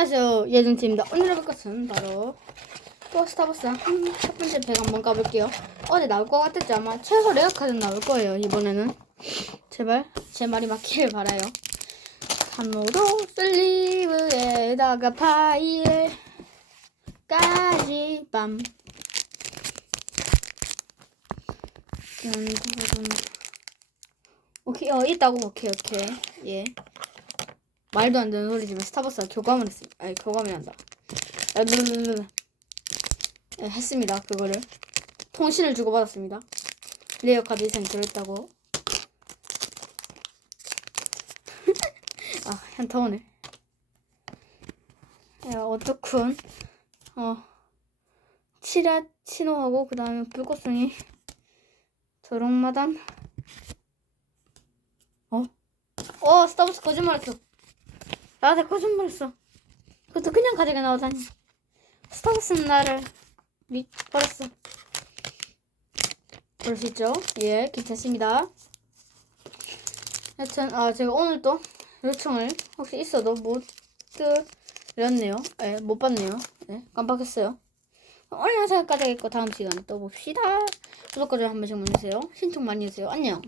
안녕하세요 예준팀입니다. 오늘 해볼 것은 바로 또 스타벅스 한첫 번째 백 한번 까볼게요. 어제 나올 것 같았죠? 아마 최소 레어 카드 나올 거예요 이번에는. 제발 제 말이 맞기를 바라요. 한모도 슬리브에다가 파일까지 빰. 짠, 오케이 어 있다고 오케이 오케이. 예 말도 안 되는 소리지만 스타벅스가 교감을 했습니다. 아니 교감이 한다. 네, 했습니다. 그거를 통신을 주고 받았습니다. 레이어 카드 이상 들어있다고. 아 현타 오네. 야 어떡군. 어 치라 치노하고 그 다음에 불꽃송이 도롱마담. 어? 어 스타벅스 거짓말했어. 나한테 거짓말했어. 그것도 그냥 가지고 나오다니. 스타벅스는 나를 미 버렸어. 볼 수 있죠? 예, 괜찮습니다. 하여튼 아 제가 오늘 또 요청을 혹시 있어도 못 드렸네요. 예, 못 봤네요. 예, 깜빡했어요. 오늘 영상까지 하겠고 다음 시간에 또 봅시다. 구독과 좋아요 한 번씩 눌러주세요. 신청 많이 해주세요. 안녕.